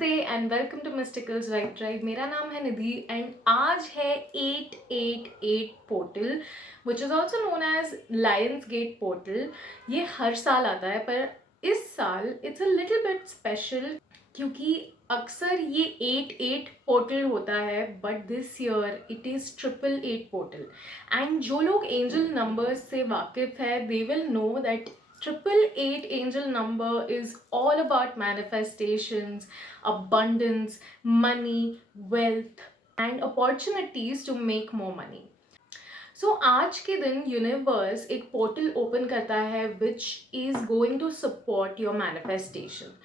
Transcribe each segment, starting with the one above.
नमस्ते and welcome to mysticals right drive. मेरा नाम है निधि एंड आज है 888 portal which is also known as lions gate portal. ये हर साल आता है पर इस साल it's a little bit special क्योंकि अक्सर ये 88 पोर्टल होता है but this year it is 888 portal. And जो लोग एंजल नंबर्स से वाकिफ़ है they will know that 888 angel number is all about manifestations, abundance, money, wealth, and opportunities to make more money. So आज के दिन यूनिवर्स एक पोर्टल ओपन करता है which is going to support your manifestation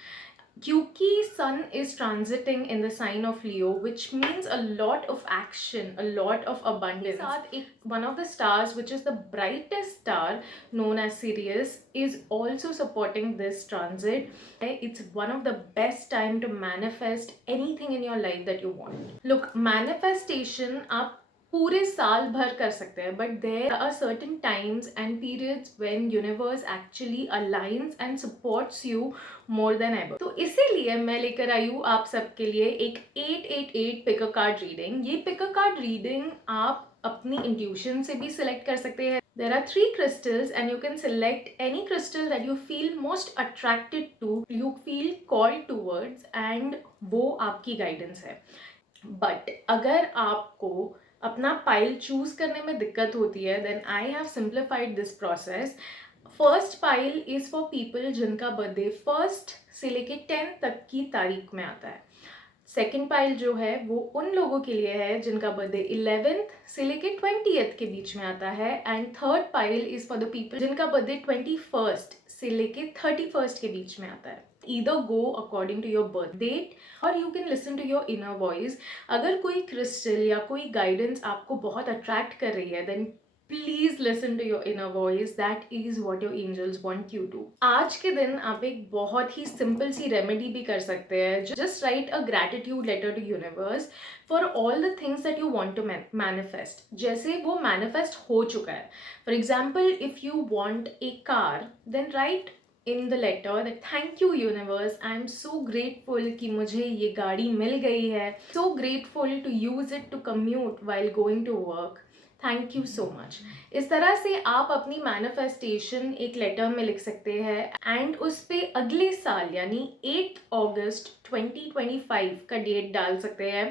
क्योंकि sun is transiting in the sign of Leo which means a lot of action, a lot of abundance. साथ एक one of the stars which is the brightest star known as Sirius is also supporting this transit. It's one of the best time to manifest anything in your life that you want. Look, manifestation आप पूरे साल भर कर सकते हैं but there are certain times and periods when universe actually aligns and supports you more than ever. तो इसीलिए मैं लेकर आई हूँ आप सबके लिए एक 888 पिक अ कार्ड रीडिंग। ये पिक अ कार्ड रीडिंग आप अपनी इंट्यूशन से भी सिलेक्ट कर सकते हैं। There are 3 crystals and you can select any crystal that you feel most attracted to, you feel called towards and वो आपकी guidance है। But अगर आपको अपना पाइल चूज करने में दिक्कत होती है then I have simplified this process. First pile is for people जिनका बर्थडे 1 से लेके 10 तक की तारीख में आता है। सेकेंड पाइल जो है वो उन लोगों के लिए है जिनका बर्थडे 11th से लेके 20th के बीच में आता है। And third pile is for the people जिनका बर्थडे 21st से लेके 31st के बीच में आता है। Either go according to your birth date और you can listen to your inner voice. अगर कोई क्रिस्टल या कोई गाइडेंस आपको बहुत अट्रैक्ट कर रही है then please listen to your inner voice, that is what your angels want you to. आज के दिन आप एक बहुत ही सिंपल सी रेमेडी भी कर सकते हैं। Just write a gratitude letter to universe for all the things that you want to manifest. जैसे वो मैनिफेस्ट हो चुका है, for example if you want a car then write in the letter that thank you universe, I am so grateful कि मुझे ये गाड़ी मिल गई है, so grateful to use it to commute while going to work, thank you so much. इस तरह से आप अपनी मैनिफेस्टेशन एक लेटर में लिख सकते हैं एंड उस पर अगले साल यानी 8 अगस्त 2025 का डेट डाल सकते हैं।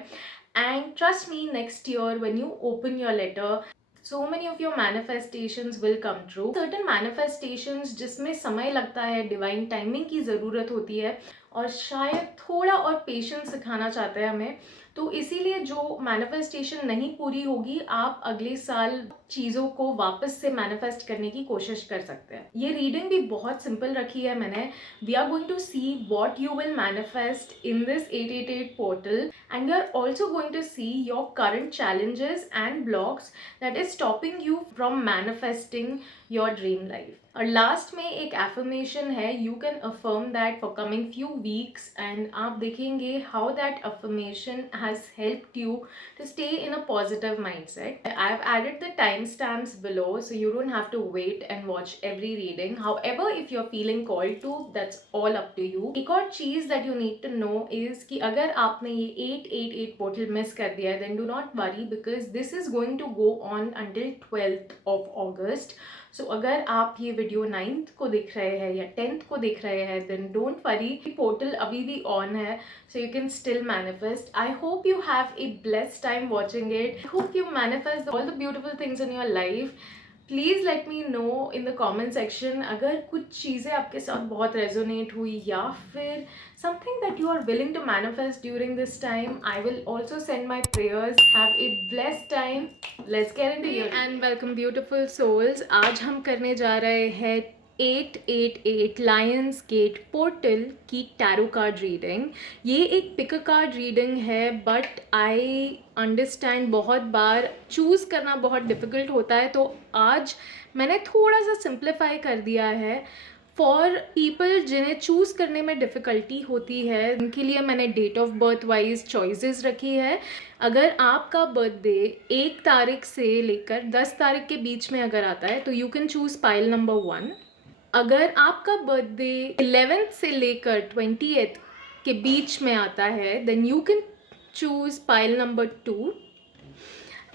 And trust me, next year when you open your letter so many of your manifestations will come true. Certain manifestations जिसमें समय लगता है, डिवाइन टाइमिंग की ज़रूरत होती है और शायद थोड़ा और पेशेंस सिखाना चाहते हैं हमें, तो इसीलिए जो मैनिफेस्टेशन नहीं पूरी होगी आप अगले साल चीज़ों को वापस से मैनिफेस्ट करने की कोशिश कर सकते हैं। ये रीडिंग भी बहुत सिंपल रखी है मैंने। We are going to see what you will manifest in this 888 portal and we are also going to see your current challenges and blocks that is stopping you from manifesting your dream life. और last में एक affirmation है, you can affirm that for coming few weeks and आप देखेंगे how that affirmation has helped you to stay in a positive mindset. I have added the time stamps below so you don't have to wait and watch every reading. However if you are feeling called to, that's all up to you. एक और चीज that you need to know is कि अगर आपने ये 888 portal miss कर दिया है then do not worry because this is going to go on until 12th of August. सो अगर आप ये वीडियो 9th को देख रहे हैं या 10th को देख रहे हैं देन डोंट वरी, पोर्टल अभी भी ऑन है so you can still manifest. I hope you have a blessed time watching it. I hope you manifest all the beautiful things in your life. Please let me know in the comment section अगर कुछ चीज़ें आपके साथ बहुत resonate हुई या फिर something that you are willing to manifest during this time. I will also send my prayers. Have a blessed time. Let's get into it and welcome beautiful souls. आज हम करने जा रहे हैं 888 लायंस गेट पोर्टल की tarot card reading. ये एक pick card reading है बट आई अंडरस्टैंड बहुत बार चूज़ करना बहुत डिफ़िकल्ट होता है, तो आज मैंने थोड़ा सा सिंप्लीफाई कर दिया है फॉर पीपल जिन्हें चूज़ करने में डिफ़िकल्टी होती है। उनके लिए मैंने date of birth wise choices रखी है। अगर आपका बर्थडे 1 तारीख से लेकर 10 तारीख के बीच में अगर आता है तो you can choose pile number 1। अगर आपका बर्थडे 11th से लेकर 20th के बीच में आता है, then you can choose pile number 2।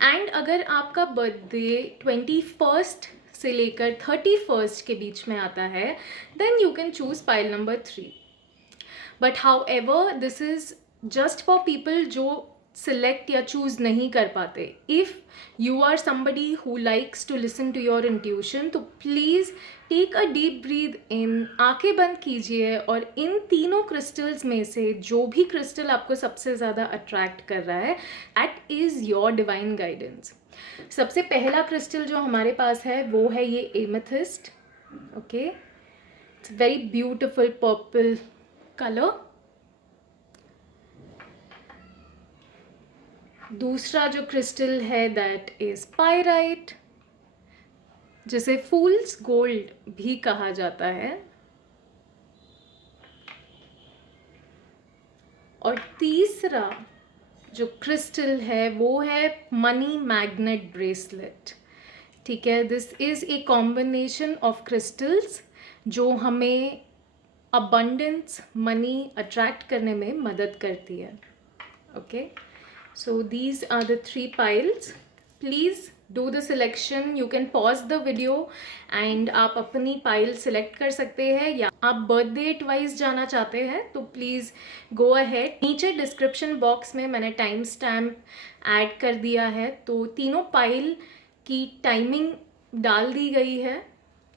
And अगर आपका बर्थडे 21st से लेकर 31st के बीच में आता है, then you can choose pile number 3। But however this is just for people जो सिलेक्ट या चूज़ नहीं कर पाते। If you are somebody who likes to listen to your intuition, तो please take a deep breath in, आंखें बंद कीजिए और इन तीनों क्रिस्टल्स में से जो भी क्रिस्टल आपको सबसे ज़्यादा अट्रैक्ट कर रहा है, that is your divine guidance. सबसे पहला क्रिस्टल जो हमारे पास है वो है ये amethyst. Okay, it's very beautiful purple colour. दूसरा जो क्रिस्टल है दैट इज पायराइट, जिसे फूल्स गोल्ड भी कहा जाता है। और तीसरा जो क्रिस्टल है वो है मनी मैग्नेट ब्रेसलेट। ठीक है, this is a combination of crystals जो हमें अबंडेंस, मनी अट्रैक्ट करने में मदद करती है। Okay, so these are the 3 piles. Please do the selection. You can pause the video and आप अपनी पाइल सिलेक्ट कर सकते हैं, या आप बर्थ डेट वाइज जाना चाहते हैं तो प्लीज़ गो अहेड। नीचे डिस्क्रिप्शन बॉक्स में मैंने टाइम स्टैम्प ऐड कर दिया है, तो तीनों पाइल की टाइमिंग डाल दी गई है।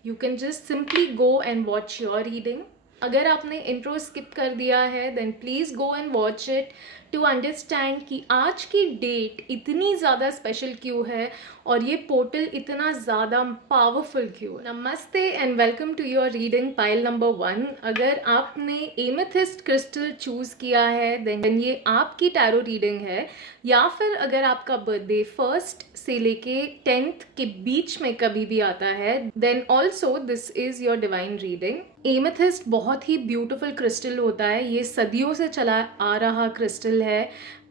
You can just simply go and watch your reading. अगर आपने इंट्रो स्किप कर दिया है then please go and watch it to understand कि आज की डेट इतनी ज़्यादा स्पेशल क्यों है और ये पोर्टल इतना ज़्यादा पावरफुल क्यों है। नमस्ते and welcome to your reading pile number 1। अगर आपने एमेथिस्ट क्रिस्टल चूज़ किया है देन ये आपकी टैरो रीडिंग है, या फिर अगर आपका बर्थडे 1st से लेके 10th के बीच में कभी भी आता है then also this is your divine reading. Amethyst बहुत ही ब्यूटीफुल क्रिस्टल होता है, ये सदियों से चला आ रहा क्रिस्टल है।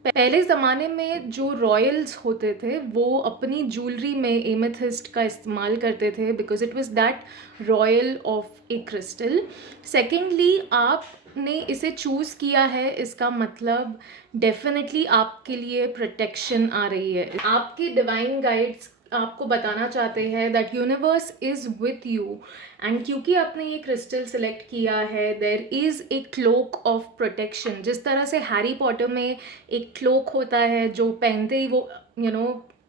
पहले ज़माने में जो रॉयल्स होते थे वो अपनी ज्वेलरी में एमेथिस्ट का इस्तेमाल करते थे because it was that royal of A crystal. Secondly, आपने इसे चूज़ किया है, इसका मतलब डेफिनेटली आपके लिए प्रोटेक्शन आ रही है। आपके डिवाइन गाइड्स आपको बताना चाहते हैं that universe is with you, and क्योंकि आपने ये क्रिस्टल सेलेक्ट किया है there is a cloak of protection. जिस तरह से हैरी पॉटर में एक क्लोक होता है जो पहनते ही वो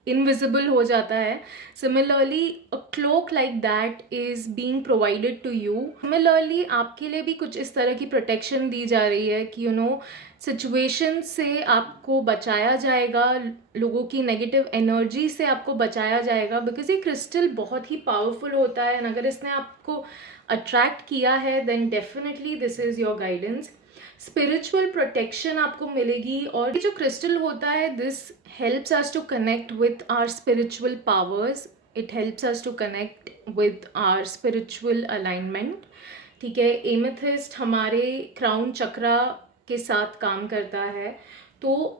इनविजिबल हो जाता है, similarly a cloak like that is being provided to you. Similarly आपके लिए भी कुछ इस तरह की प्रोटेक्शन दी जा रही है कि सिचुएशन से आपको बचाया जाएगा, लोगों की नेगेटिव एनर्जी से आपको बचाया जाएगा, बिकॉज ये क्रिस्टल बहुत ही पावरफुल होता है एंड अगर इसने आपको अट्रैक्ट किया है then definitely this is your guidance. Spiritual protection आपको मिलेगी, और ये जो क्रिस्टल होता है this helps us to connect with our spiritual powers, it helps us to connect with our spiritual alignment. ठीक है, एमेथिस्ट हमारे क्राउन चक्रा के साथ काम करता है, तो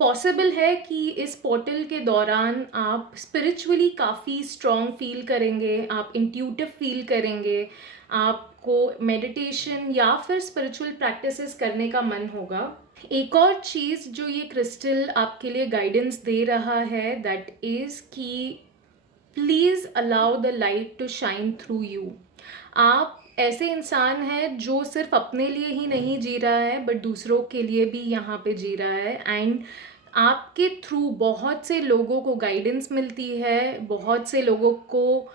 पॉसिबल है कि इस पोर्टल के दौरान आप स्पिरिचुअली काफ़ी स्ट्रॉन्ग फील करेंगे, आप इंट्यूटिव फील करेंगे, आपको मेडिटेशन या फिर स्पिरिचुअल प्रैक्टिसेस करने का मन होगा। एक और चीज़ जो ये क्रिस्टल आपके लिए गाइडेंस दे रहा है दैट इज़ कि please allow the light to shine through you. आप ऐसे इंसान हैं जो सिर्फ अपने लिए ही नहीं जी रहा है बट दूसरों के लिए भी यहाँ पे जी रहा है, एंड आपके थ्रू बहुत से लोगों को गाइडेंस मिलती है, बहुत से लोगों को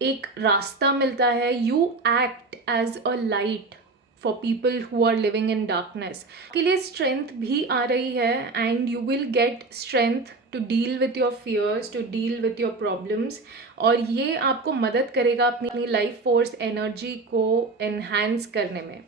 एक रास्ता मिलता है। You act as a light for people who are living in darkness. आपके लिए स्ट्रेंथ भी आ रही है and you will get strength to deal with your fears, to deal with your problems, और ये आपको मदद करेगा अपनी लाइफ फोर्स एनर्जी को एनहांस करने में।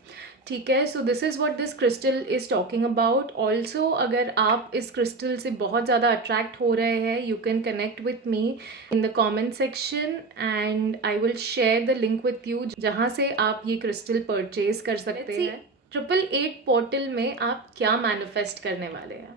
ठीक है, so this is what this crystal is talking about. Also अगर आप इस क्रिस्टल से बहुत ज़्यादा अट्रैक्ट हो रहे हैं you can connect with me in the comment section and I will share the link with you जहाँ से आप ये क्रिस्टल परचेज कर सकते हैं। 888 पोर्टल में आप क्या मैनिफेस्ट करने वाले हैं?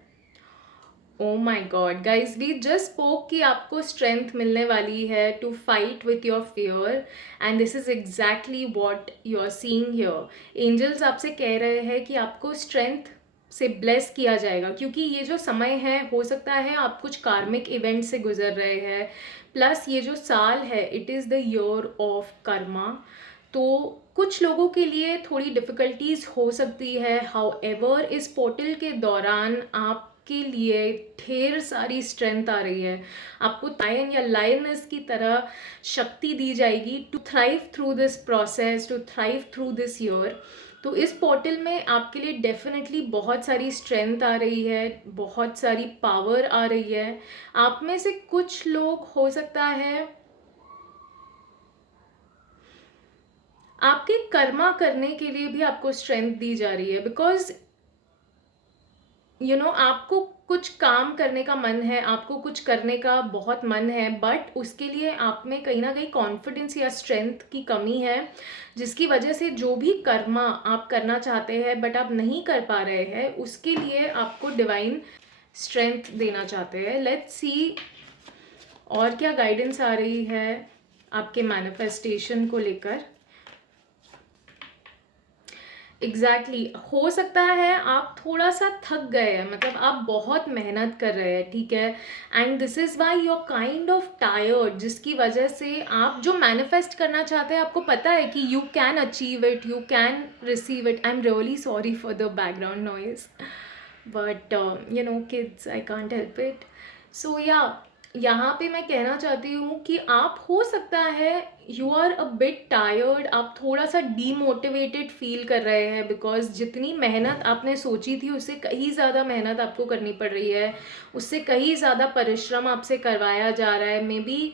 Oh my god guys, we just spoke कि आपको स्ट्रेंथ मिलने वाली है to fight with your fear, and this is exactly what you are seeing here. Angels आपसे कह रहे हैं कि आपको स्ट्रेंथ से ब्लेस किया जाएगा, क्योंकि ये जो समय है, हो सकता है आप कुछ कार्मिक इवेंट से गुजर रहे हैं, प्लस ये जो साल है it is the year of Karma. तो कुछ लोगों के लिए थोड़ी डिफ़िकल्टीज हो सकती है, हाउएवर इस पोर्टल के दौरान आपके लिए ढेर सारी स्ट्रेंथ आ रही है। आपको लायन या लायनस की तरह शक्ति दी जाएगी to thrive through this process, to thrive through this year. तो इस पोर्टल में आपके लिए डेफिनेटली बहुत सारी स्ट्रेंथ आ रही है, बहुत सारी पावर आ रही है। आप में से कुछ लोग, हो सकता है आपके कर्मा करने के लिए भी आपको स्ट्रेंथ दी जा रही है, बिकॉज आपको कुछ काम करने का मन है, आपको कुछ करने का बहुत मन है, बट उसके लिए आप में कहीं ना कहीं कॉन्फिडेंस या स्ट्रेंथ की कमी है, जिसकी वजह से जो भी कर्मा आप करना चाहते हैं बट आप नहीं कर पा रहे हैं, उसके लिए आपको डिवाइन स्ट्रेंथ देना चाहते हैं। लेट्स सी और क्या गाइडेंस आ रही है आपके मैनिफेस्टेशन को लेकर। एग्जैक्टली हो सकता है आप थोड़ा सा थक गए हैं, मतलब आप बहुत मेहनत कर रहे हैं, ठीक है, and this is why you are kind of tired, जिसकी वजह से आप जो मैनिफेस्ट करना चाहते हैं आपको पता है कि you can achieve it, you can receive it. I am really sorry for the background noise, but kids, I can't help it. सो या यहाँ पे मैं कहना चाहती हूँ कि आप, हो सकता है you are a bit tired, आप थोड़ा सा डीमोटिवेटेड फील कर रहे हैं, बिकॉज जितनी मेहनत आपने सोची थी उससे कहीं ज़्यादा मेहनत आपको करनी पड़ रही है, उससे कहीं ज़्यादा परिश्रम आपसे करवाया जा रहा है। मे बी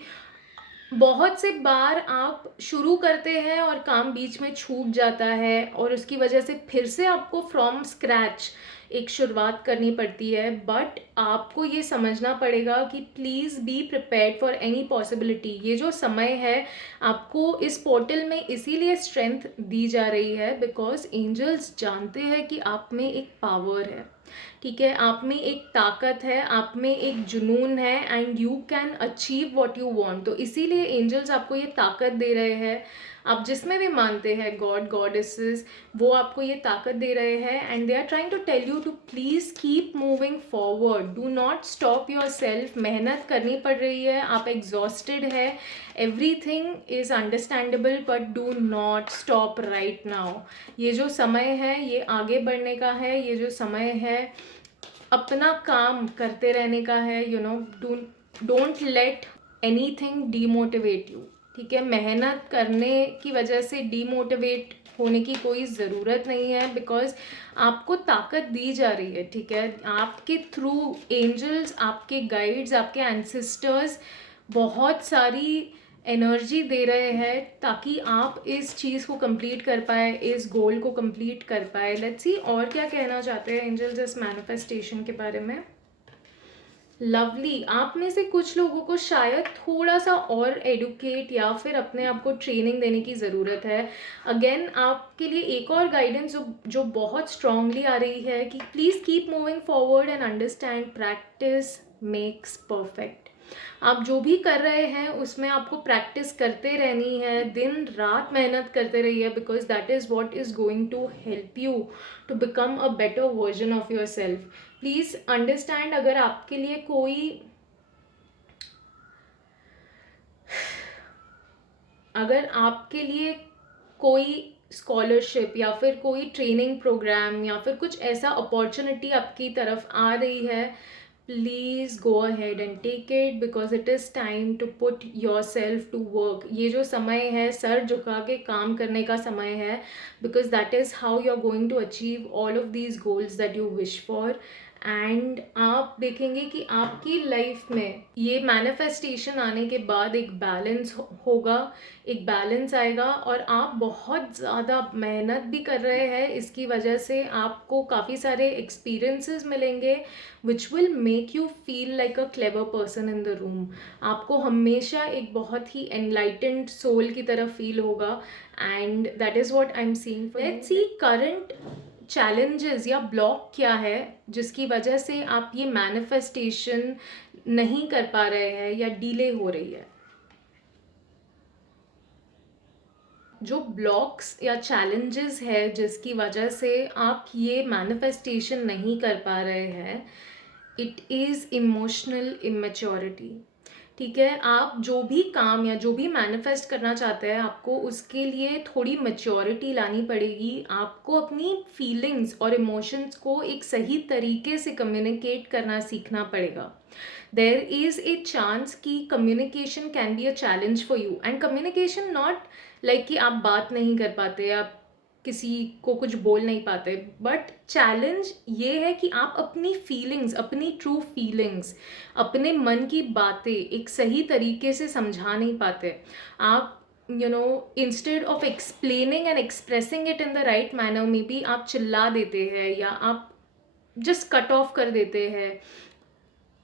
बहुत से बार आप शुरू करते हैं और काम बीच में छूट जाता है, और उसकी वजह से फिर से आपको फ्रॉम स्क्रैच एक शुरुआत करनी पड़ती है। बट आपको ये समझना पड़ेगा कि please be prepared for any possibility. ये जो समय है आपको इस पोर्टल में इसीलिए स्ट्रेंथ दी जा रही है, बिकॉज एंजल्स जानते हैं कि आप में एक पावर है, ठीक है, आप में एक ताकत है, आप में एक जुनून है, and you can achieve what you want. तो इसीलिए एंजल्स आपको ये ताकत दे रहे हैं। आप जिसमें भी मानते हैं गॉड गॉडेसेस, वो आपको ये ताकत दे रहे हैं, and they are trying to tell you to please keep moving forward, do not stop yourself. मेहनत करनी पड़ रही है, आप एग्जॉस्टेड है, everything is understandable, but do not stop right now. ये जो समय है ये आगे बढ़ने का है, ये जो समय है अपना काम करते रहने का है। Don't let anything demotivate you, ठीक है। मेहनत करने की वजह से डीमोटिवेट होने की कोई ज़रूरत नहीं है, बिकॉज आपको ताकत दी जा रही है, ठीक है, आपके थ्रू एंजल्स, आपके गाइड्स, आपके एंसेस्टर्स बहुत सारी एनर्जी दे रहे हैं ताकि आप इस चीज़ को कंप्लीट कर पाए, इस गोल को कंप्लीट कर पाए। लेट्स सी और क्या कहना चाहते हैं एंजल्स इस मैनिफेस्टेशन के बारे में। लवली, आप में से कुछ लोगों को शायद थोड़ा सा और एडुकेट या फिर अपने आप को ट्रेनिंग देने की ज़रूरत है। अगेन आपके लिए एक और गाइडेंस जो बहुत स्ट्रांगली आ रही है कि please keep moving forward and understand practice makes perfect. आप जो भी कर रहे हैं उसमें आपको प्रैक्टिस करते रहनी है, दिन रात मेहनत करते रहिए, because that is what is going to help you to become a better version of yourself. Please understand, अगर आपके लिए कोई स्कॉलरशिप या फिर कोई ट्रेनिंग प्रोग्राम या फिर कुछ ऐसा अपॉर्चुनिटी आपकी तरफ आ रही है, please go ahead and take it, because it is time to put yourself to work. ये जो समय है सर झुका के काम करने का समय है, because that is how you are going to achieve all of these goals that you wish for. And आप देखेंगे कि आपकी लाइफ में ये मैनिफेस्टेशन आने के बाद एक बैलेंस होगा, एक बैलेंस आएगा, और आप बहुत ज़्यादा मेहनत भी कर रहे हैं, इसकी वजह से आपको काफ़ी सारे एक्सपीरियंसेस मिलेंगे which will make you feel like a clever person in the room. आपको हमेशा एक बहुत ही एनलाइटेंड सोल की तरह फील होगा, and that is what I am seeing. Let's see current challenges या ब्लॉक क्या है जिसकी वजह से आप ये मैनिफेस्टेशन नहीं कर पा रहे हैं या डिले हो रही है? जो ब्लॉक्स या चैलेंजेस है जिसकी वजह से आप ये मैनिफेस्टेशन नहीं कर पा रहे हैं, इट इज़ इमोशनल इमेच्योरिटी। ठीक है, आप जो भी काम या जो भी मैनिफेस्ट करना चाहते हैं, आपको उसके लिए थोड़ी मैच्योरिटी लानी पड़ेगी। आपको अपनी फीलिंग्स और इमोशंस को एक सही तरीके से कम्युनिकेट करना सीखना पड़ेगा। देर इज़ ए चांस कि communication can be a challenge for you, and communication not like कि आप बात नहीं कर पाते, आप किसी को कुछ बोल नहीं पाते, बट चैलेंज ये है कि आप अपनी फीलिंग्स, अपनी ट्रू फीलिंग्स, अपने मन की बातें एक सही तरीके से समझा नहीं पाते। आप instead of explaining and expressing it in the right manner, may be आप चिल्ला देते हैं या आप जस्ट कट ऑफ कर देते हैं।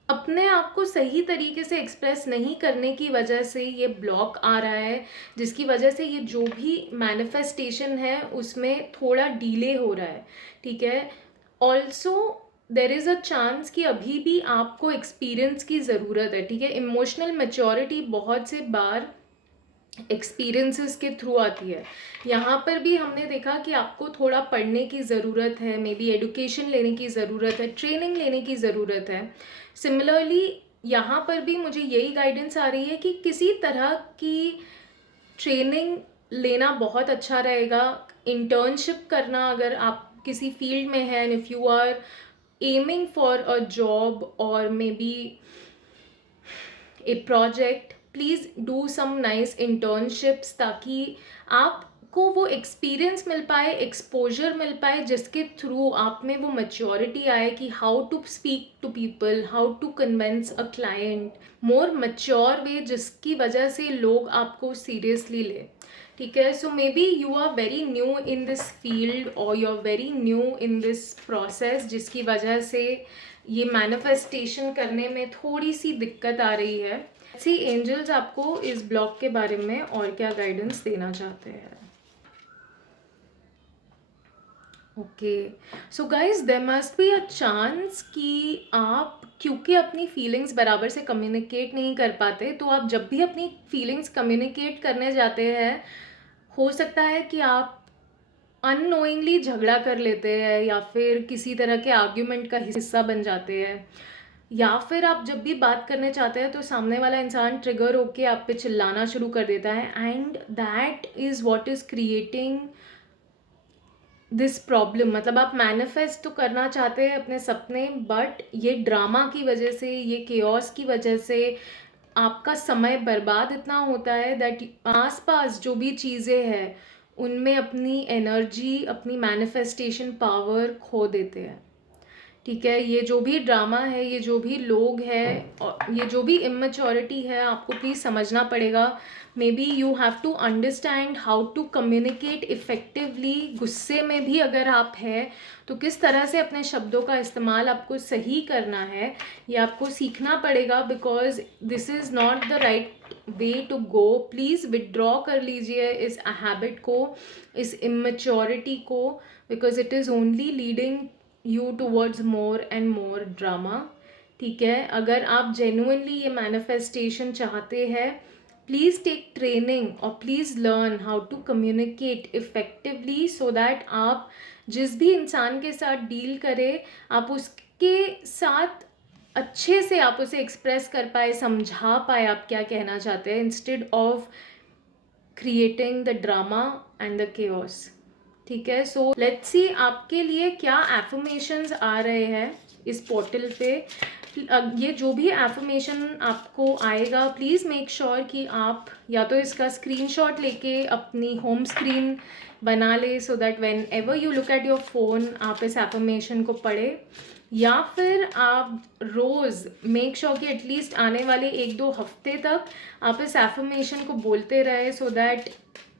अपने आप को सही तरीके से एक्सप्रेस नहीं करने की वजह से ये ब्लॉक आ रहा है, जिसकी वजह से ये जो भी मैनिफेस्टेशन है उसमें थोड़ा डिले हो रहा है। ठीक है, also there is a chance कि अभी भी आपको एक्सपीरियंस की ज़रूरत है। ठीक है, इमोशनल मैच्योरिटी बहुत से बार एक्सपीरियंसेस के थ्रू आती है। यहाँ पर भी हमने देखा कि आपको थोड़ा पढ़ने की ज़रूरत है, मे बी एडुकेशन लेने की ज़रूरत है, ट्रेनिंग लेने की ज़रूरत है। सिमिलरली यहाँ पर भी मुझे यही गाइडेंस आ रही है कि किसी तरह की ट्रेनिंग लेना बहुत अच्छा रहेगा। इंटर्नशिप करना, अगर आप किसी फील्ड में हैं, if you are aiming for a job और maybe a project, please do some nice internships, ताकि आपको वो एक्सपीरियंस मिल पाए, एक्सपोजर मिल पाए, जिसके थ्रू आप में वो मैच्योरिटी आए कि how to speak to people, how to convince a client more mature way, जिसकी वजह से लोग आपको सीरियसली ले। ठीक है, so maybe you are very new in this field और you are very new in this process, जिसकी वजह से ये मैनिफेस्टेशन करने में थोड़ी सी दिक्कत आ रही है। सी एंजल्स आपको इस ब्लॉग के बारे में और क्या गाइडेंस देना चाहते हैं? Okay, so guys there must be a chance कि आप, क्योंकि अपनी फीलिंग्स बराबर से कम्युनिकेट नहीं कर पाते, तो आप जब भी अपनी फीलिंग्स कम्युनिकेट करने जाते हैं, हो सकता है कि आप अननोइंगली झगड़ा कर लेते हैं या फिर किसी तरह के आर्ग्यूमेंट का हिस्सा बन जाते हैं, या फिर आप जब भी बात करने चाहते हैं तो सामने वाला इंसान ट्रिगर होके आप पे चिल्लाना शुरू कर देता है, and that is what is creating this problem. मतलब आप मैनिफेस्ट तो करना चाहते हैं अपने सपने, बट ये ड्रामा की वजह से, ये केओस की वजह से आपका समय बर्बाद इतना होता है दैट आसपास जो भी चीज़ें हैं उनमें अपनी एनर्जी, अपनी मैनिफेस्टेशन पावर खो देते हैं। ठीक है, ये जो भी ड्रामा है, ये जो भी लोग हैं और ये जो भी इमेच्योरिटी है, आपको प्लीज़ समझना पड़ेगा। Maybe you have to understand how to communicate effectively. गुस्से में भी अगर आप हैं तो किस तरह से अपने शब्दों का इस्तेमाल आपको सही करना है, ये आपको सीखना पड़ेगा, because this is not the right way to go. Please withdraw कर लीजिए इस हैबिट को, इस इमेच्योरिटी को, because it is only leading you towards more and more drama. ठीक है, अगर आप जेन्युइनली ये मैनिफेस्टेशन चाहते हैं, प्लीज़ टेक ट्रेनिंग और please learn how to communicate effectively, so that आप जिस भी इंसान के साथ डील करें, आप उसके साथ अच्छे से आप उसे एक्सप्रेस कर पाए, समझा पाए आप क्या कहना चाहते हैं, instead of creating the drama and the chaos. ठीक है, सो लेट्स सी आपके लिए क्या एफर्मेशंस आ रहे हैं इस पोर्टल पे। ये जो भी एफर्मेशन आपको आएगा, प्लीज़ मेक श्योर कि आप या तो इसका स्क्रीनशॉट लेके अपनी होम स्क्रीन बना ले, so that when ever you look at your phone आप इस एफर्मेशन को पढ़े, या फिर आप रोज़ मेक श्योर कि एटलीस्ट आने वाले 1-2 हफ्ते तक आप इस एफर्मेशन को बोलते रहे, so that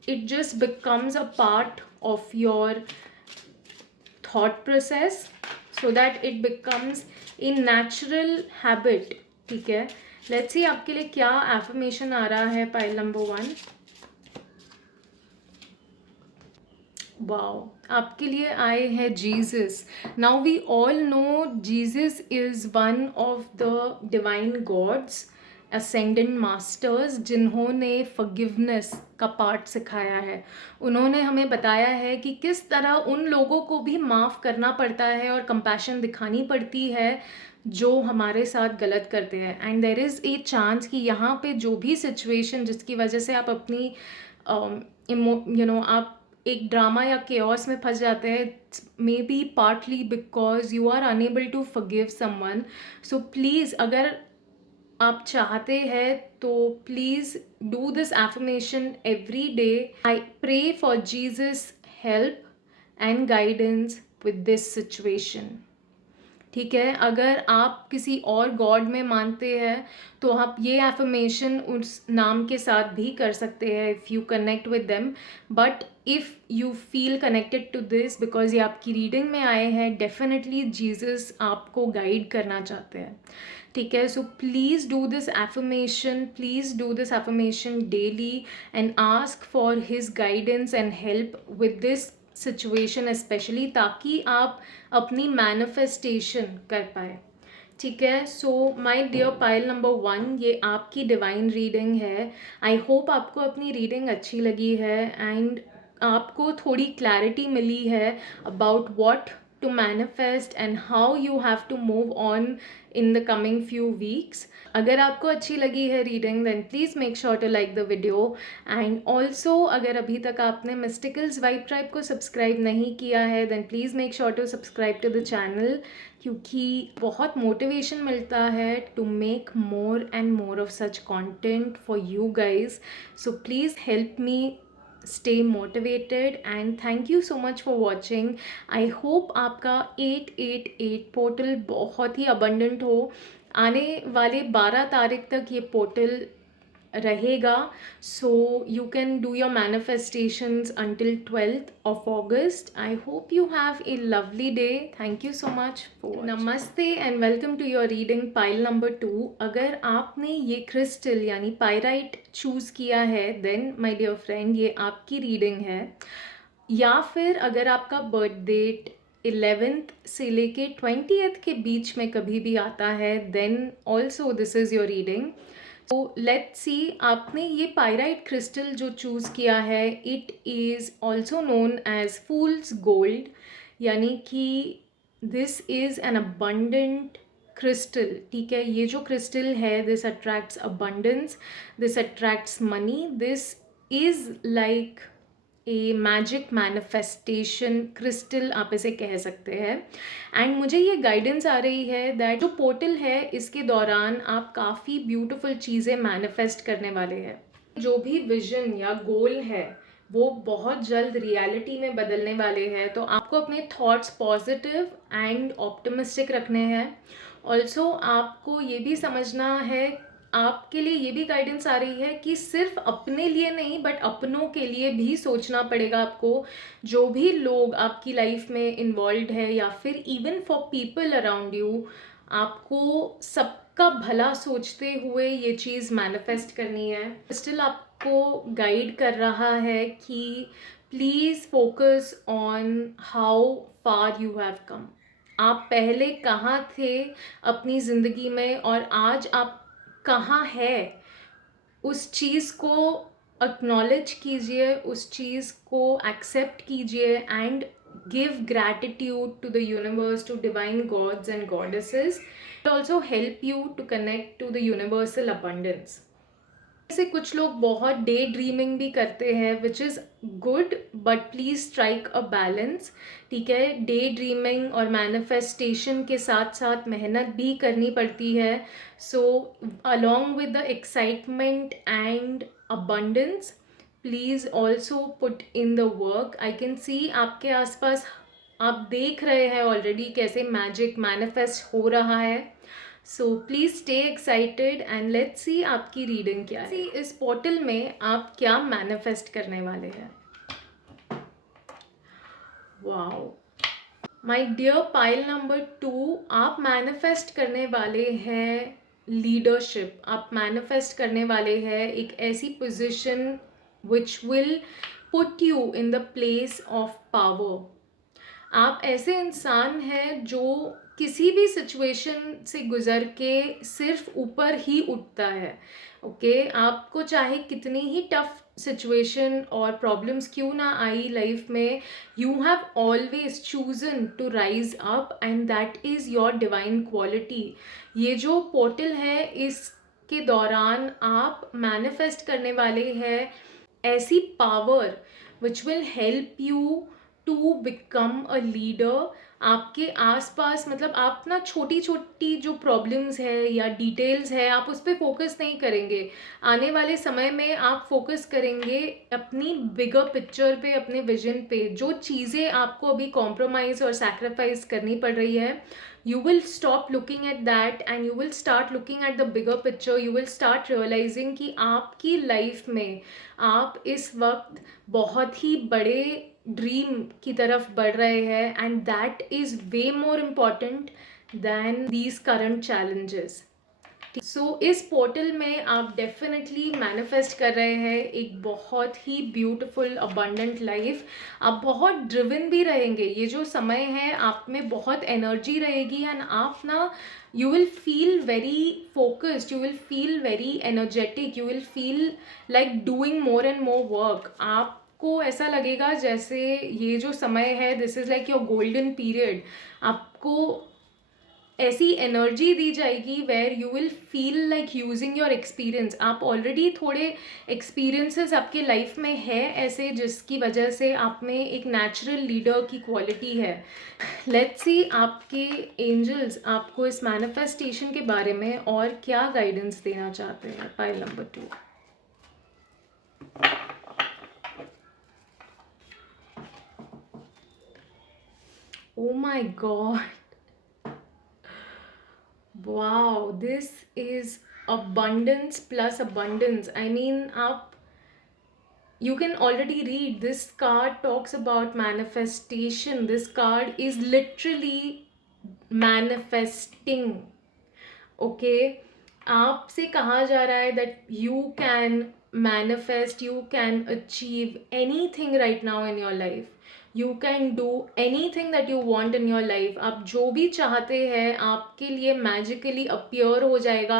it just becomes a part of your thought process, so that it becomes a natural habit. ठीक है, let's see आपके लिए क्या affirmation आ रहा है पाइल नंबर 1। वाओ, आपके लिए आए हैं Jesus. Now we all know Jesus is one of the divine gods, ascendant masters, जिन्होंने फॉरगिवनेस का पार्ट सिखाया है. उन्होंने हमें बताया है कि किस तरह उन लोगों को भी माफ़ करना पड़ता है और कंपैशन दिखानी पड़ती है जो हमारे साथ गलत करते हैं. And there is a chance कि यहाँ पे जो भी सिचुएशन जिसकी वजह से आप अपनी आप एक ड्रामा या केओस में फंस जाते हैं, maybe partly because you are unable to forgive someone. So please, अगर आप चाहते हैं तो please do this affirmation every day. I pray for Jesus help and guidance with this situation. ठीक है, अगर आप किसी और गॉड में मानते हैं तो आप ये एफर्मेशन उस नाम के साथ भी कर सकते हैं if you connect with them. But if you feel connected to this, because ये आपकी रीडिंग में आए हैं, डेफिनेटली जीसस आपको गाइड करना चाहते हैं. ठीक है, so please do this affirmation, please do this affirmation daily and ask for his guidance and help with this situation specially, ताकि आप अपनी मैनिफेस्टेशन कर पाए. ठीक है, so my dear pile number 1, ये आपकी डिवाइन रीडिंग है. आई होप आपको अपनी रीडिंग अच्छी लगी है एंड आपको थोड़ी क्लैरिटी मिली है about what to manifest and how you have to move on in the coming few weeks. अगर आपको अच्छी लगी है reading then please make sure to like the video and also अगर अभी तक आपने Mysticals Vibe Tribe को सब्सक्राइब नहीं किया है then please make sure to subscribe to the channel, क्योंकि बहुत मोटिवेशन मिलता है to make more and more of such content for you guys. So please help me stay motivated and thank you so much for watching. I hope आपका 888 portal बहुत ही abundant हो. आने वाले 12 तारीख तक ये पोर्टल रहेगा, so you can do your manifestations until 12th of August. I hope you have a lovely day. Thank you so much for watching. Namaste and welcome to your reading pile number 2. अगर आपने ये crystal यानी pyrite choose किया है then my dear friend ये आपकी reading है. या फिर अगर आपका बर्थ डेट 11th से लेके 20th के बीच में कभी भी आता है then also this is your reading. तो लेट्स सी, आपने ये पायराइट क्रिस्टल जो चूज़ किया है, it is also known as fool's gold, यानी कि this is an abundant crystal. ठीक है, ये जो क्रिस्टल है this attracts abundance, this attracts money, this is like a magic manifestation crystal आप इसे कह सकते हैं. एंड मुझे ये गाइडेंस आ रही है दैट जो पोर्टल है इसके दौरान आप काफ़ी ब्यूटीफुल चीज़ें मैनिफेस्ट करने वाले हैं. जो भी विजन या गोल है वो बहुत जल्द रियलिटी में बदलने वाले हैं. तो आपको अपने थॉट्स पॉजिटिव एंड ऑप्टिमिस्टिक रखने हैं. ऑल्सो आपको ये भी समझना है, आपके लिए ये भी गाइडेंस आ रही है कि सिर्फ अपने लिए नहीं बट अपनों के लिए भी सोचना पड़ेगा आपको. जो भी लोग आपकी लाइफ में इन्वॉल्व है या फिर even for people around you, आपको सबका भला सोचते हुए ये चीज़ मैनिफेस्ट करनी है. स्टिल आपको गाइड कर रहा है कि please focus on how far you have come. आप पहले कहाँ थे अपनी ज़िंदगी में और आज आप कहाँ है, उस चीज़ को एक्नॉलेज कीजिए, उस चीज़ को एक्सेप्ट कीजिए and give gratitude to the universe, to divine gods and goddesses. It also help you to connect to the universal abundance. ऐसे कुछ लोग बहुत डे ड्रीमिंग भी करते हैं which is good, but please strike a balance. ठीक है, day dreaming और मैनिफेस्टेशन के साथ साथ मेहनत भी करनी पड़ती है. So along with the excitement and abundance please also put in the work. I can see आपके आसपास आप देख रहे हैं ऑलरेडी कैसे मैजिक मैनिफेस्ट हो रहा है. So please stay excited and let's see आपकी रीडिंग क्या है. इस पोर्टल में आप क्या मैनिफेस्ट करने वाले हैं. Wow, my dear pile number 2, आप मैनिफेस्ट करने वाले हैं लीडरशिप. आप मैनिफेस्ट करने वाले हैं एक ऐसी position which will put you in the place of power. आप ऐसे इंसान हैं जो किसी भी सिचुएशन से गुजर के सिर्फ ऊपर ही उठता है। ओके, आपको चाहे कितनी ही टफ सिचुएशन और प्रॉब्लम्स क्यों ना आई लाइफ में, you have always chosen to rise up and that is your divine quality. ये जो पोर्टल है, इसके दौरान आप मैनिफेस्ट करने वाले हैं ऐसी power which will help you to become a leader. आपके आसपास मतलब आप ना छोटी छोटी जो प्रॉब्लम्स है या डिटेल्स है, आप उस पर फोकस नहीं करेंगे। आने वाले समय में आप फोकस करेंगे अपनी बिगर पिक्चर पे, अपने विजन पे। जो चीज़ें आपको अभी कॉम्प्रोमाइज़ और सैक्रिफाइस करनी पड़ रही है, you will stop looking at that and you will start looking at the bigger picture. You will start realizing कि आपकी लाइफ में आप इस वक्त बहुत ही बड़े ड्रीम की तरफ बढ़ रहे हैं and that is way more important than these current challenges. So इस पोर्टल में आप डेफिनेटली मैनिफेस्ट कर रहे हैं एक बहुत ही ब्यूटीफुल अबंडेंट लाइफ। आप बहुत ड्रिवन भी रहेंगे। ये जो समय है, आप में बहुत एनर्जी रहेगी एंड आप ना you will feel very focused, you will feel very energetic, you will feel like doing more and more work. आपको ऐसा लगेगा जैसे ये जो समय है, this is like your golden period. आपको ऐसी एनर्जी दी जाएगी where you will feel like using your experience. आप ऑलरेडी थोड़े एक्सपीरियंसेस आपके लाइफ में है ऐसे, जिसकी वजह से आप में एक नेचुरल लीडर की क्वालिटी है। लेट्स सी आपके एंजल्स आपको इस मैनिफेस्टेशन के बारे में और क्या गाइडेंस देना चाहते हैं। Pile number 2। Oh my God, wow, this is abundance plus abundance. I mean, you can already read this card talks about manifestation. This card is literally manifesting. Okay, आपसे कहा जा रहा है that you can manifest, you can achieve anything right now in your life. You can do any thing that you want in your life. आप जो भी चाहते हैं आपके लिए मैजिकली अपियर हो जाएगा।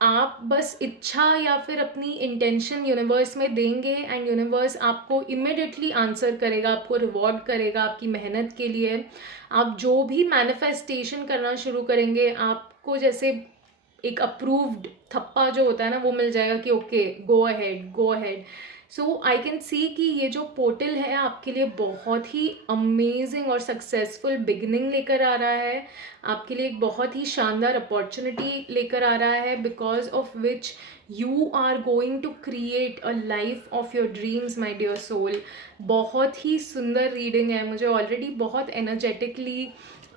आप बस इच्छा या फिर अपनी इंटेंशन यूनिवर्स में देंगे एंड यूनिवर्स आपको इमिडिएटली आंसर करेगा, आपको रिवॉर्ड करेगा आपकी मेहनत के लिए। आप जो भी मैनिफेस्टेशन करना शुरू करेंगे, आपको जैसे एक अप्रूव्ड थप्पा जो होता है ना, वो मिल जाएगा कि okay, go ahead, go ahead. So I can see कि ये जो पोर्टल है आपके लिए बहुत ही अमेजिंग और सक्सेसफुल बिगिनिंग लेकर आ रहा है। आपके लिए एक बहुत ही शानदार अपॉर्चुनिटी लेकर आ रहा है, because of which you are going to create a life of your dreams my dear soul. बहुत ही सुंदर रीडिंग है, मुझे ऑलरेडी बहुत एनर्जेटिकली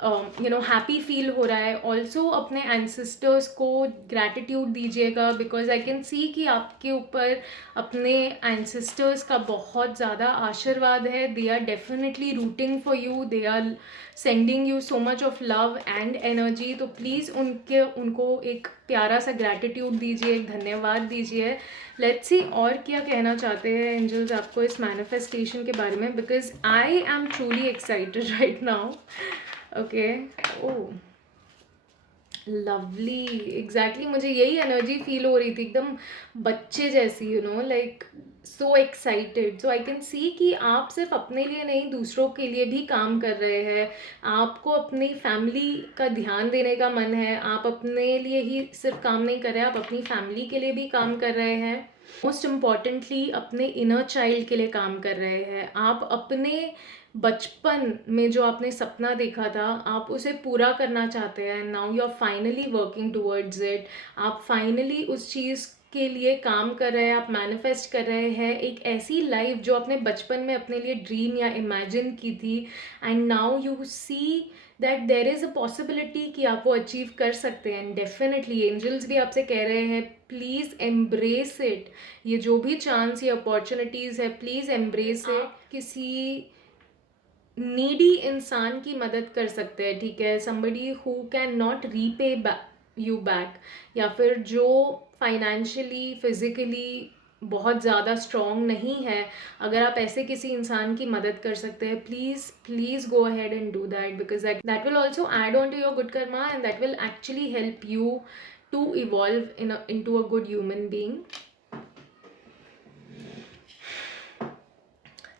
हैप्पी फील हो रहा है। ऑल्सो अपने एंसेस्टर्स को ग्रैटिट्यूड दीजिएगा, बिकॉज आई कैन सी कि आपके ऊपर अपने एंसेस्टर्स का बहुत ज़्यादा आशीर्वाद है। They are definitely rooting for you, they are sending you so much of love and energy. तो प्लीज़ उनको एक प्यारा सा ग्रैटिट्यूड दीजिए, एक धन्यवाद दीजिए। लेट्स सी और क्या कहना चाहते हैं एंजल्स आपको इस मैनिफेस्टेशन के बारे में, because I am truly excited right now. Okay, oh lovely, exactly मुझे यही एनर्जी फील हो रही थी, एकदम बच्चे जैसी, you know, like so excited. So I can see कि आप सिर्फ अपने लिए नहीं, दूसरों के लिए भी काम कर रहे हैं। आपको अपनी फैमिली का ध्यान देने का मन है। आप अपने लिए ही सिर्फ काम नहीं कर रहे, आप अपनी फैमिली के लिए भी काम कर रहे हैं। मोस्ट इम्पॉर्टेंटली अपने इनर चाइल्ड के लिए काम कर रहे हैं। आप अपने बचपन में जो आपने सपना देखा था, आप उसे पूरा करना चाहते हैं। Now you are finally working towards it. आप फाइनली उस चीज़ के लिए काम कर रहे हैं, आप मैनिफेस्ट कर रहे हैं एक ऐसी लाइफ जो आपने बचपन में अपने लिए ड्रीम या इमेजिन की थी, and now you see that there is a possibility कि आप वो अचीव कर सकते हैं। डेफिनेटली एंजल्स भी आपसे कह रहे हैं प्लीज़ एम्ब्रेस इट। ये जो भी चांस या अपॉर्चुनिटीज़ है, प्लीज़ एम्ब्रेस इट। किसी नीडी इंसान की मदद कर सकते हैं, ठीक है, somebody who can not repay you back, या फिर जो फाइनेंशियली फिजिकली बहुत ज़्यादा स्ट्रॉन्ग नहीं है, अगर आप ऐसे किसी इंसान की मदद कर सकते हैं, please please go ahead and do that, because that will also add on to your good karma and that will actually help you to evolve into a good human being.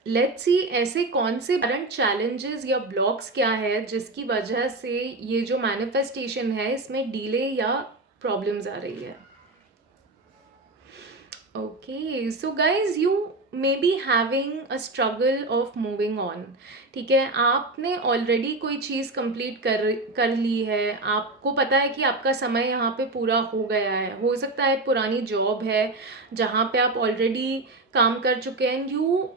Let's see ऐसे कौन से current challenges या blocks क्या है जिसकी वजह से ये जो मैनिफेस्टेशन है इसमें डिले या प्रॉब्लम्स आ रही है. Okay, so guys you may be having a struggle of moving on. ठीक है, आपने ऑलरेडी कोई चीज़ कंप्लीट कर ली है, आपको पता है कि आपका समय यहाँ पे पूरा हो गया है. हो सकता है पुरानी जॉब है जहाँ पे आप ऑलरेडी काम कर चुके हैं, you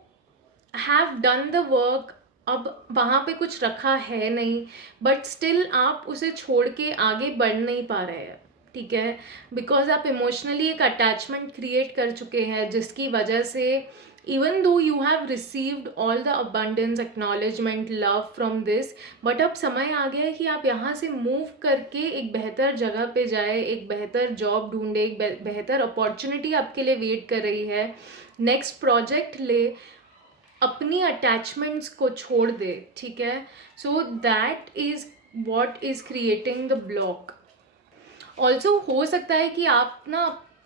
have done the work, अब वहाँ पे कुछ रखा है नहीं, बट स्टिल आप उसे छोड़ के आगे बढ़ नहीं पा रहे हैं. ठीक है, बिकॉज आप इमोशनली एक अटैचमेंट क्रिएट कर चुके हैं जिसकी वजह से even though you have received all the abundance, acknowledgement, love from this, but अब समय आ गया है कि आप यहाँ से मूव करके एक बेहतर जगह पे जाए, एक बेहतर जॉब ढूंढे, एक बेहतर अपॉर्चुनिटी आपके लिए वेट कर रही है, नेक्स्ट प्रोजेक्ट ले, अपनी अटैचमेंट्स को छोड़ दे. ठीक है, so that is what is creating the block. Also हो सकता है कि आप ना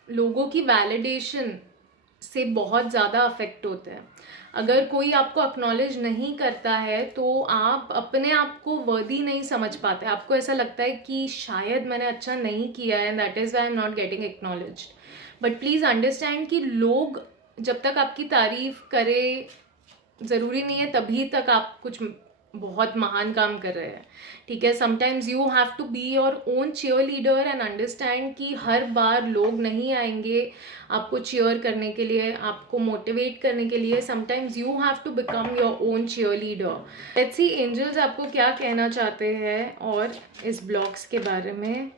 लोगों की वैलिडेशन से बहुत ज़्यादा अफेक्ट होते हैं. अगर कोई आपको एक्नॉलेज नहीं करता है तो आप अपने आप को वर्दी नहीं समझ पाते. आपको ऐसा लगता है कि शायद मैंने अच्छा नहीं किया है, that is why I am not getting acknowledged. But please understand कि लोग जब तक आपकी तारीफ करे, ज़रूरी नहीं है तभी तक आप कुछ बहुत महान काम कर रहे हैं. ठीक है, sometimes you have to be your own cheerleader and understand कि हर बार लोग नहीं आएंगे आपको चीयर करने के लिए, आपको मोटिवेट करने के लिए. Sometimes you have to become your own cheerleader. Let's see angels आपको क्या कहना चाहते हैं और इस ब्लॉग्स के बारे में.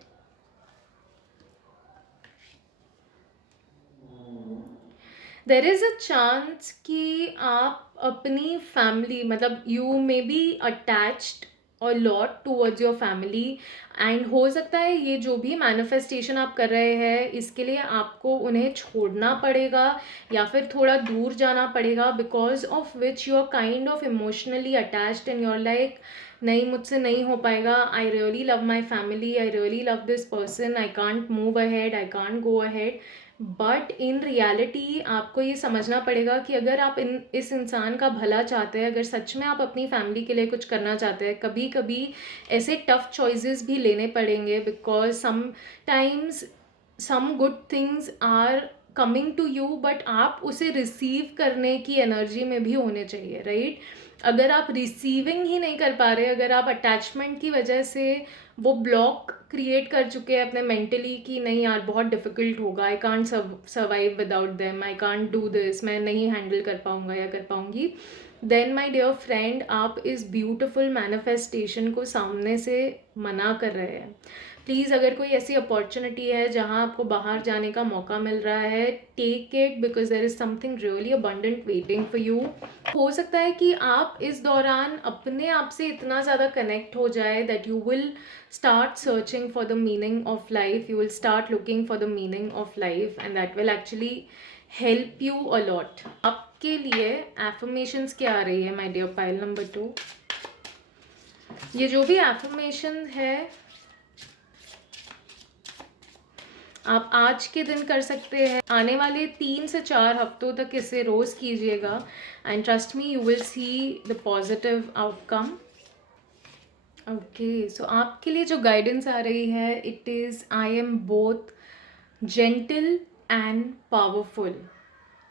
देर इज़ अ चांस कि आप अपनी फैमिली, मतलब यू मे बी अटैच्ड और lot towards your family, and हो सकता है ये जो भी मैनिफेस्टेशन आप कर रहे हैं इसके लिए आपको उन्हें छोड़ना पड़ेगा या फिर थोड़ा दूर जाना पड़ेगा, because of which you are kind of emotionally attached and you're like नहीं, मुझसे नहीं हो पाएगा, I really love my family, I really love this person, I can't move ahead, I can't go ahead. But in reality आपको ये समझना पड़ेगा कि अगर आप इस इंसान का भला चाहते हैं, अगर सच में आप अपनी फैमिली के लिए कुछ करना चाहते हैं, कभी कभी ऐसे टफ चॉइसेस भी लेने पड़ेंगे, because sometimes some good things are coming to you, but आप उसे रिसीव करने की एनर्जी में भी होने चाहिए, राइट? अगर आप रिसीविंग ही नहीं कर पा रहे, अगर आप अटैचमेंट की वजह से वो ब्लॉक क्रिएट कर चुके हैं अपने मेंटली कि नहीं यार बहुत डिफ़िकल्ट होगा, I can't survive without them, I can't do this, मैं नहीं हैंडल कर पाऊँगा या कर पाऊँगी, देन माई डियर फ्रेंड आप इस ब्यूटिफुल मैनिफेस्टेशन को सामने से मना कर रहे हैं. प्लीज़ अगर कोई ऐसी अपॉर्चुनिटी है जहाँ आपको बाहर जाने का मौका मिल रहा है, take it, because there is something really abundant waiting for you. हो सकता है कि आप इस दौरान अपने आप से इतना ज़्यादा कनेक्ट हो जाए that you will start searching for the meaning of life, you will start looking for the meaning of life, and that will actually help you a lot. आपके लिए affirmations क्या आ रही है my dear pile number 2? ये जो भी affirmation है आप आज के दिन कर सकते हैं, आने वाले 3 से 4 हफ्तों तक इसे रोज़ कीजिएगा, and trust me you will see the positive outcome. Okay, so आपके लिए जो गाइडेंस आ रही है, it is I am both gentle and powerful.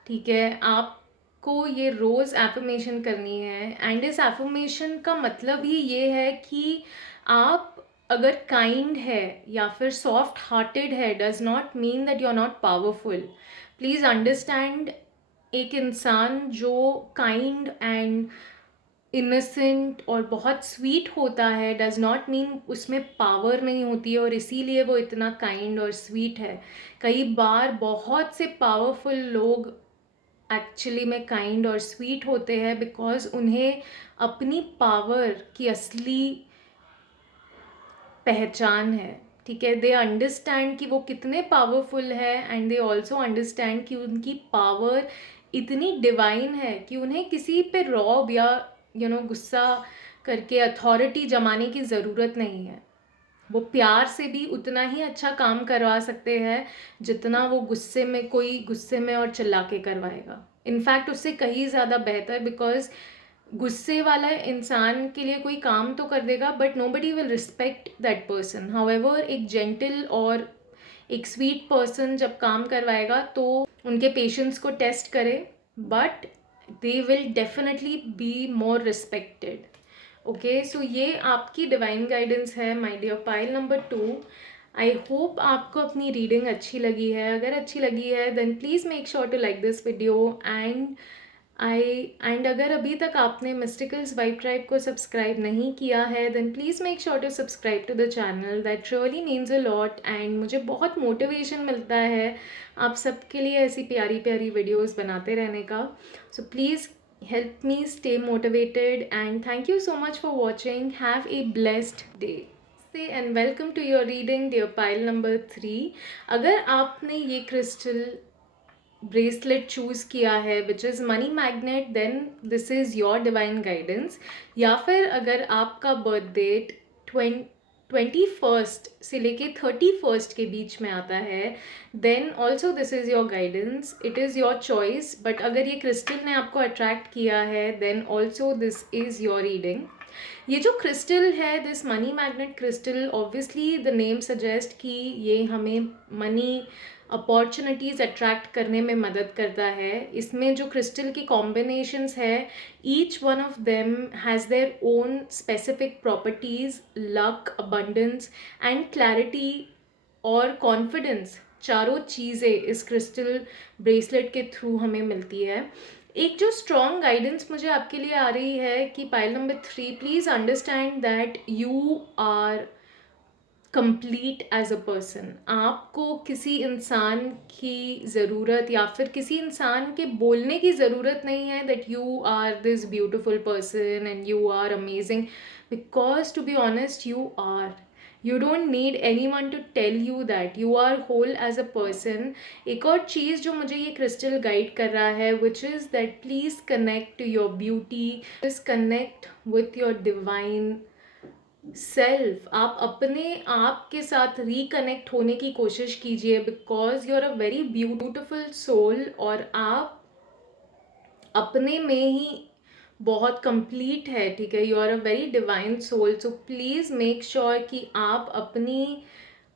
ठीक है, आपको ये रोज़ एफर्मेशन करनी है, एंड इस एफर्मेशन का मतलब ही ये है कि आप अगर काइंड है या फिर सॉफ्ट हार्टेड है does not mean that you are not powerful. Please understand, एक इंसान जो काइंड एंड इनोसेंट और बहुत स्वीट होता है डज नॉट मीन उसमें पावर नहीं होती है और इसीलिए वो इतना काइंड और स्वीट है. कई बार बहुत से पावरफुल लोग एक्चुअली में काइंड और स्वीट होते हैं बिकॉज उन्हें अपनी पावर की असली पहचान है. ठीक है, दे अंडरस्टैंड कि वो कितने पावरफुल है, एंड दे ऑल्सो अंडरस्टैंड कि उनकी पावर इतनी डिवाइन है कि उन्हें किसी पे रौब या गुस्सा करके अथॉरिटी जमाने की ज़रूरत नहीं है। वो प्यार से भी उतना ही अच्छा काम करवा सकते हैं जितना वो कोई गुस्से में और चिल्ला के करवाएगा। इनफैक्ट उससे कहीं ज़्यादा बेहतर, बिकॉज गुस्से वाला इंसान के लिए कोई काम तो कर देगा but nobody will respect that person. However एक जेंटल और एक स्वीट पर्सन जब काम करवाएगा तो उनके पेशेंस को टेस्ट करे, but they will definitely be more respected. Okay, so ये आपकी डिवाइन गाइडेंस है my dear pile number 2। I hope आपको अपनी रीडिंग अच्छी लगी है। अगर अच्छी लगी है then please make sure to like this video, and अगर अभी तक आपने मिस्टिकल्स वाइब ट्राइब को सब्सक्राइब नहीं किया है then please make sure to subscribe to the channel. That really means a lot, and मुझे बहुत मोटिवेशन मिलता है आप सबके लिए ऐसी प्यारी प्यारी वीडियोस बनाते रहने का। So please help me stay motivated, and thank you so much for watching. Have a blessed day. And welcome to your reading, dear pile number 3. अगर आपने ये क्रिस्टल ब्रेसलेट चूज़ किया है which is money magnet, then this is your divine guidance. या फिर अगर आपका birth date 21 से लेके 31 के बीच में आता है then also this is your guidance. It is your choice, but अगर ये क्रिस्टल ने आपको अट्रैक्ट किया है then also this is your reading. ये जो क्रिस्टल है, this money magnet crystal, obviously the name suggest कि ये हमें मनी अपॉर्चुनिटीज़ अट्रैक्ट करने में मदद करता है। इसमें जो क्रिस्टल की कॉम्बिनेशंस है, each one of them has their own specific properties, luck, abundance and clarity और कॉन्फिडेंस, चारों चीज़ें इस क्रिस्टल ब्रेसलेट के थ्रू हमें मिलती है। एक जो स्ट्रॉन्ग गाइडेंस मुझे आपके लिए आ रही है कि pile number 3, please understand that you are complete as a person. आपको किसी इंसान की ज़रूरत या फिर किसी इंसान के बोलने की ज़रूरत नहीं है that you are this beautiful person and you are amazing, because to be honest you are. You don't need anyone to tell you that you are whole as a person. एक और चीज़ जो मुझे ये क्रिस्टल गाइड कर रहा है which is that please connect to your beauty, just connect with your divine self. आप अपने आप के साथ रिकनेक्ट होने की कोशिश कीजिए, because you are a very beautiful soul और आप अपने में ही बहुत कंप्लीट है। ठीक है, you are a very divine soul. So please make sure कि आप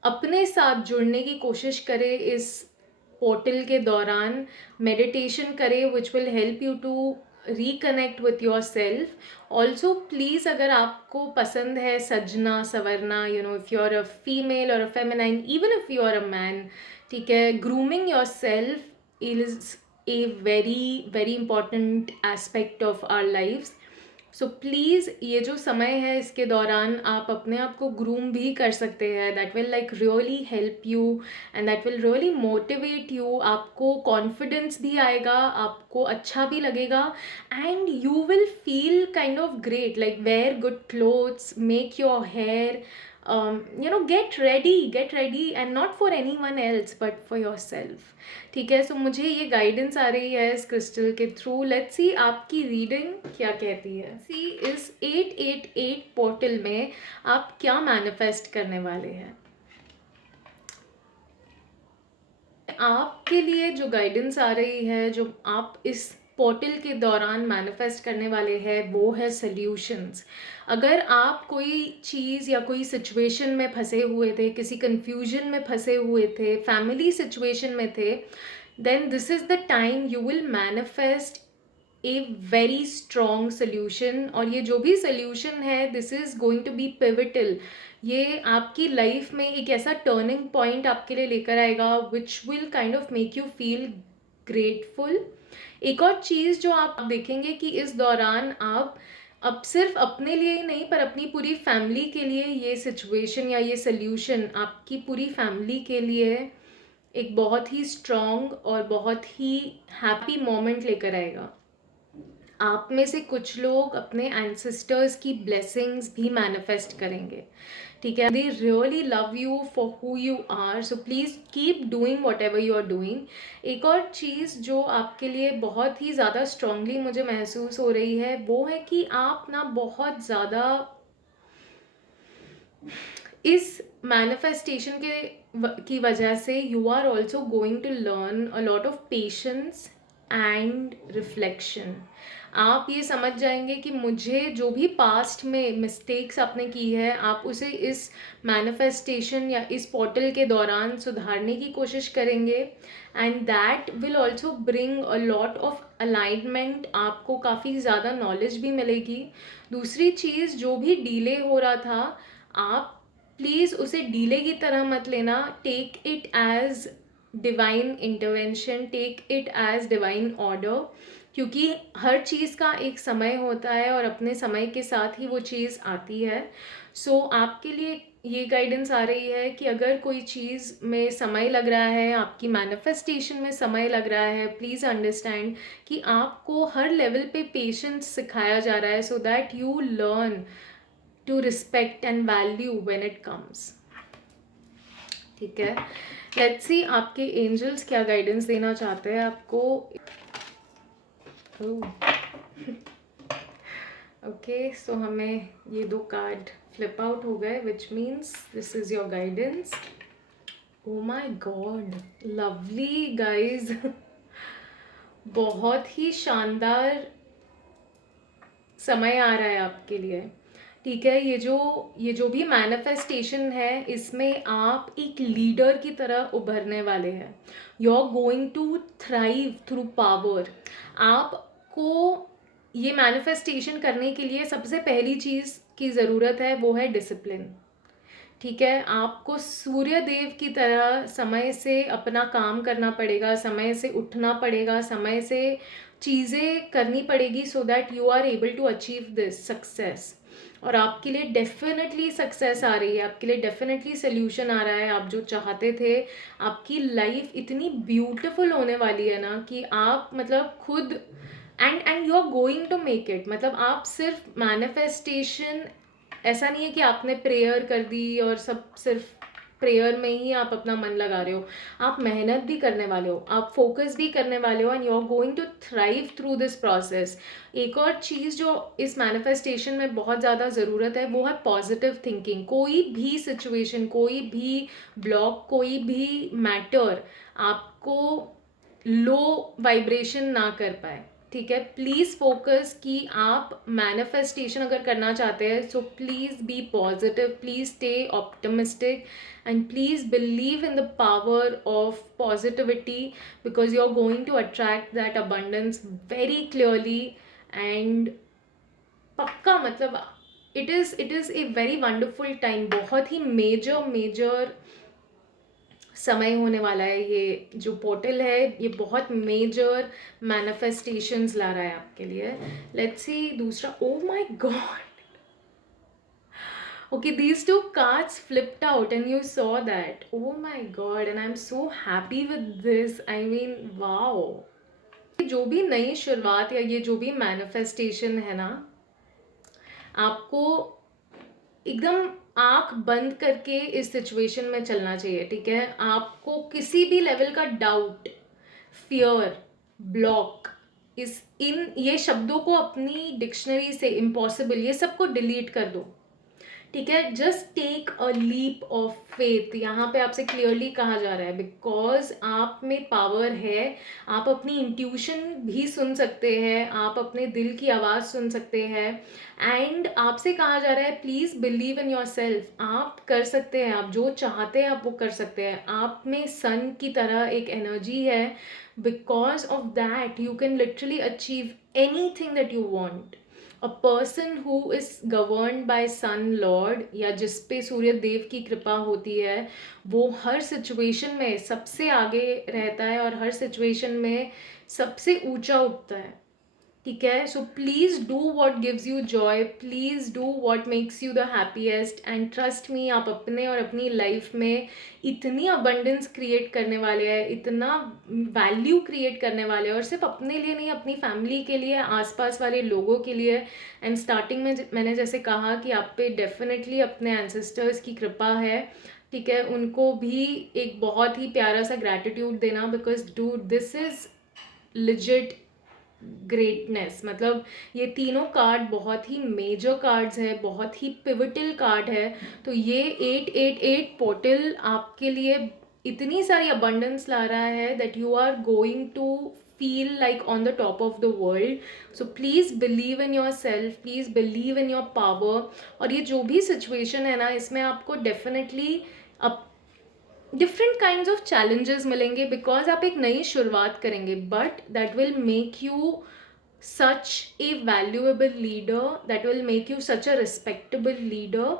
अपने साथ जुड़ने की कोशिश करें इस पोर्टल के दौरान। मेडिटेशन करें which will help you to reconnect with yourself. Also please अगर आपको पसंद है सजना संवरना, if you are a female और a feminine, even if you are a man, ठीक है, grooming yourself is a very important aspect of our lives. So please ये जो समय है इसके दौरान आप अपने आप को ग्रूम भी कर सकते हैं। that will like really help you and that will really motivate you. आपको confidence भी आएगा, आपको अच्छा भी लगेगा, and you will feel kind of great. Like wear good clothes, make your hair, get ready and not for anyone else but for yourself. ठीक है, सो मुझे ये गाइडेंस आ रही है इस क्रिस्टल के थ्रू। लेट्स सी आपकी रीडिंग क्या कहती है। सी इस 888 पोर्टल में आप क्या मैनिफेस्ट करने वाले हैं। आपके लिए जो गाइडेंस आ रही है, जो आप इस पोर्टल के दौरान मैनिफेस्ट करने वाले हैं, वो है सल्यूशंस। अगर आप कोई चीज़ या कोई सिचुएशन में फंसे हुए थे, किसी कंफ्यूजन में फंसे हुए थे, फैमिली सिचुएशन में थे, then this is the time you will manifest a very strong solution. और ये जो भी सोल्यूशन है this is going to be pivotal. ये आपकी लाइफ में एक ऐसा टर्निंग पॉइंट आपके लिए लेकर आएगा which will kind of make you feel grateful. एक और चीज़ जो आप देखेंगे कि इस दौरान आप अब सिर्फ अपने लिए ही नहीं पर अपनी पूरी फैमिली के लिए ये सिचुएशन या ये सोल्यूशन आपकी पूरी फैमिली के लिए एक बहुत ही स्ट्रॉन्ग और बहुत ही हैप्पी मोमेंट लेकर आएगा। आप में से कुछ लोग अपने एंसेस्टर्स की ब्लेसिंग्स भी मैनिफेस्ट करेंगे, ठीक है। They really love you for who you are, so please keep doing whatever you are doing. एक और चीज़ जो आपके लिए बहुत ही ज़्यादा स्ट्रांगली मुझे महसूस हो रही है वो है कि आप ना बहुत ज़्यादा इस मैनिफेस्टेशन की वजह से you are also going to learn a lot of patience and reflection. आप ये समझ जाएंगे कि मुझे जो भी पास्ट में मिस्टेक्स आपने की है आप उसे इस मैनिफेस्टेशन या इस पोर्टल के दौरान सुधारने की कोशिश करेंगे, and that will also bring a lot of alignment. आपको काफ़ी ज़्यादा नॉलेज भी मिलेगी। दूसरी चीज़, जो भी डिले हो रहा था आप प्लीज़ उसे डीले की तरह मत लेना, take it as divine intervention, take it as divine order, क्योंकि हर चीज़ का एक समय होता है और अपने समय के साथ ही वो चीज़ आती है। सो आपके लिए ये गाइडेंस आ रही है कि अगर कोई चीज़ में समय लग रहा है, आपकी मैनिफेस्टेशन में समय लग रहा है, प्लीज़ अंडरस्टैंड कि आपको हर लेवल पे पेशेंस सिखाया जा रहा है, so that you learn to respect and value when it comes, ठीक है। लेट्स सी आपके एंजल्स क्या गाइडेंस देना चाहते हैं आपको। ओके, सो हमें ये 2 कार्ड फ्लिप आउट हो गए, which means this is your guidance. Oh my God, lovely guys. बहुत ही शानदार समय आ रहा है आपके लिए, ठीक है। ये जो भी मैनिफेस्टेशन है इसमें आप एक लीडर की तरह उभरने वाले हैं। You are going to thrive through power. आपको ये मैनिफेस्टेशन करने के लिए सबसे पहली चीज़ की ज़रूरत है वो है डिसिप्लिन, ठीक है। आपको सूर्य देव की तरह समय से अपना काम करना पड़ेगा, समय से उठना पड़ेगा, समय से चीज़ें करनी पड़ेगी, so that you are able to achieve this success. और आपके लिए डेफिनेटली सक्सेस आ रही है, आपके लिए डेफिनेटली सोल्यूशन आ रहा है। आप जो चाहते थे, आपकी लाइफ इतनी ब्यूटीफुल होने वाली है ना कि आप मतलब खुद and you are going to make it. मतलब आप सिर्फ मैनिफेस्टेशन, ऐसा नहीं है कि आपने प्रेयर कर दी और सब सिर्फ प्रेयर में ही आप अपना मन लगा रहे हो। आप मेहनत भी करने वाले हो, आप फोकस भी करने वाले हो, and you are going to thrive through this process. एक और चीज़ जो इस मैनिफेस्टेशन में बहुत ज़्यादा ज़रूरत है वो है पॉजिटिव थिंकिंग। कोई भी सिचुएशन, कोई भी ब्लॉक, कोई भी मैटर आपको लो वाइब्रेशन ना कर पाए, ठीक है। प्लीज़ फोकस कि आप मैनिफेस्टेशन अगर करना चाहते हैं, so please be positive, please stay optimistic, and please believe in the power of positivity, because you are going to attract that abundance very clearly. And पक्का मतलब it is a very wonderful time. बहुत ही major समय होने वाला है। ये जो पोर्टल है ये बहुत मेजर मैनिफेस्टेशंस ला रहा है आपके लिए। लेट्स सी दूसरा। Oh my God, okay, these two cards flipped out and you saw that. Oh my god, and I'm so happy with this. I mean, wow. जो भी नई शुरुआत या ये जो भी मैनिफेस्टेशन है ना, आपको एकदम आंख बंद करके इस सिचुएशन में चलना चाहिए, ठीक है। आपको किसी भी लेवल का डाउट, फियर, ब्लॉक, इन ये शब्दों को अपनी डिक्शनरी से, इम्पॉसिबल, ये सबको डिलीट कर दो, ठीक है। Just take a leap of faith. यहाँ पे आपसे क्लियरली कहा जा रहा है बिकॉज आप में पावर है। आप अपनी इंट्यूशन भी सुन सकते हैं, आप अपने दिल की आवाज़ सुन सकते हैं, एंड आपसे कहा जा रहा है please believe in your self. आप कर सकते हैं, आप जो चाहते हैं आप वो कर सकते हैं। आप में सन की तरह एक एनर्जी है, because of that you can literally achieve anything that you want. A person who is governed by sun lord, या जिस पे सूर्य देव की कृपा होती है, वो हर सिचुएशन में सबसे आगे रहता है और हर सिचुएशन में सबसे ऊंचा उठता है, ठीक है. So please do what gives you Joy, please do what makes you the happiest, and trust मी, आप अपने और अपनी लाइफ में इतनी अबंडेंस क्रिएट करने वाले हैं, इतना वैल्यू क्रिएट करने वाले हैं, और सिर्फ अपने लिए नहीं, अपनी फैमिली के लिए, आसपास वाले लोगों के लिए. एंड स्टार्टिंग में मैंने जैसे कहा कि आप पे डेफिनेटली अपने एंसेस्टर्स की कृपा है. ठीक है, उनको भी एक बहुत ही प्यारा सा ग्रैटिट्यूड देना, because dude this is legit greatness. मतलब ये तीनों कार्ड बहुत ही मेजर कार्ड्स है, बहुत ही पिवटल कार्ड है. तो ये 888 पोर्टल आपके लिए इतनी सारी अबंडेंस ला रहा है that you are going to feel like on the top of the world. So please believe in yourself, please believe in your power. और ये जो भी सिचुएशन है ना, इसमें आपको definitely up different kind of challenges मिलेंगे, because आप एक नई शुरुआत करेंगे, but that will make you such a valuable leader, that will make you such a respectable leader,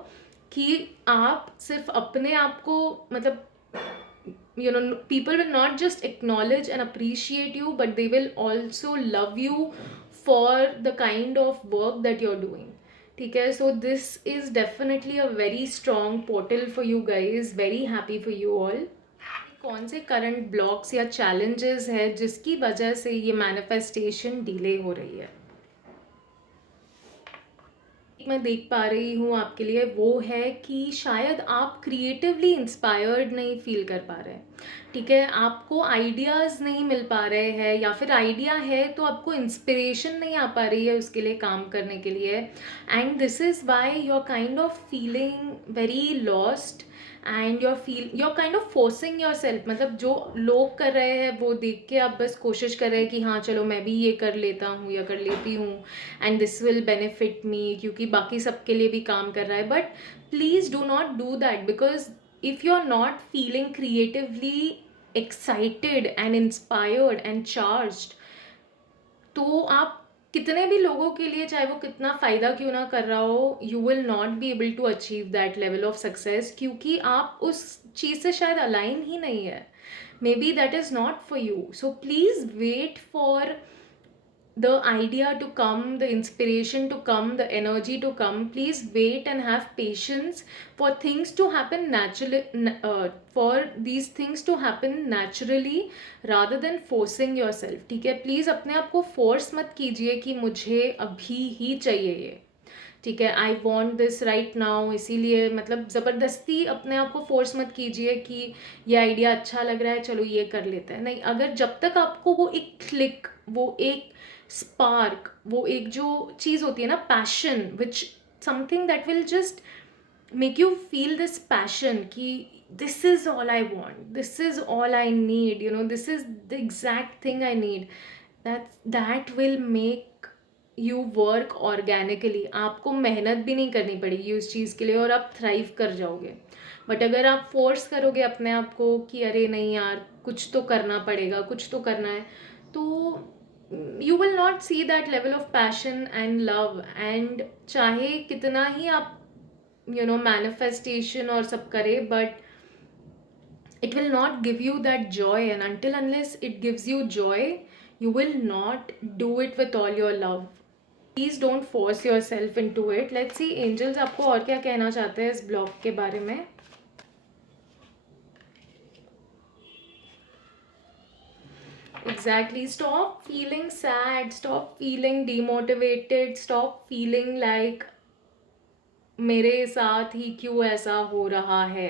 कि आप सिर्फ अपने आप को, मतलब you know, people will not just acknowledge and appreciate you, but they will also love you for the kind of work that you're doing. ठीक है, so this is definitely a very strong portal for you guys, very happy for you all. कौन से current blocks या challenges है जिसकी वजह से ये मैनिफेस्टेशन डिले हो रही है, मैं देख पा रही हूँ आपके लिए, वो है कि शायद आप क्रिएटिवली इंस्पायर्ड नहीं फील कर पा रहे हैं. ठीक है, आपको आइडियाज़ नहीं मिल पा रहे हैं, या फिर आइडिया है तो आपको इंस्पिरेशन नहीं आ पा रही है उसके लिए काम करने के लिए. And this is why you are kind of feeling very lost, and you're kind of forcing yourself. मतलब जो लोग कर रहे हैं वो देख के आप बस कोशिश कर रहे हैं कि हाँ चलो मैं भी ये कर लेता हूँ या कर लेती हूँ, and this will benefit me, क्योंकि बाकी सबके लिए भी काम कर रहा है. But please do not do that, because if you are not feeling creatively excited and inspired and charged, तो आप कितने भी लोगों के लिए, चाहे वो कितना फ़ायदा क्यों ना कर रहा हो, you will not be able to achieve that level of success, क्योंकि आप उस चीज़ से शायद अलाइन ही नहीं है. Maybe that is not for you. So please wait for the idea to come, the inspiration to come, the energy to come. Please wait and have patience for things to happen naturally, for these things to happen naturally rather than forcing yourself. ठीक है, please अपने आप को force मत कीजिए कि मुझे अभी ही चाहिए ये. ठीक है, आई वॉन्ट दिस राइट नाउ, इसीलिए मतलब ज़बरदस्ती अपने आप को फोर्स मत कीजिए कि ये आइडिया अच्छा लग रहा है चलो ये कर लेते हैं. नहीं, अगर जब तक आपको वो एक क्लिक, वो एक स्पार्क, वो एक जो चीज़ होती है ना, passion, which something that will just make you feel this passion कि this is all I want, this is all I need, you know, this is the exact thing I need, that will make you work organically. आपको मेहनत भी नहीं करनी पड़ेगी उस चीज़ के लिए, और आप थ्राइव कर जाओगे. बट अगर आप फोर्स करोगे अपने आप को कि अरे नहीं यार कुछ तो करना पड़ेगा, कुछ तो करना है, तो you will not see that level of passion and love. and चाहे कितना ही आप manifestation और सब करें, but it will not give you that joy, and until unless it gives you joy, you will not do it with all your love. Please don't force yourself into it. Let's see angels आपको और क्या कहना चाहते हैं इस blog के बारे में. Exactly. Stop feeling sad. Stop feeling demotivated. Stop feeling like मेरे साथ ही क्यों ऐसा हो रहा है.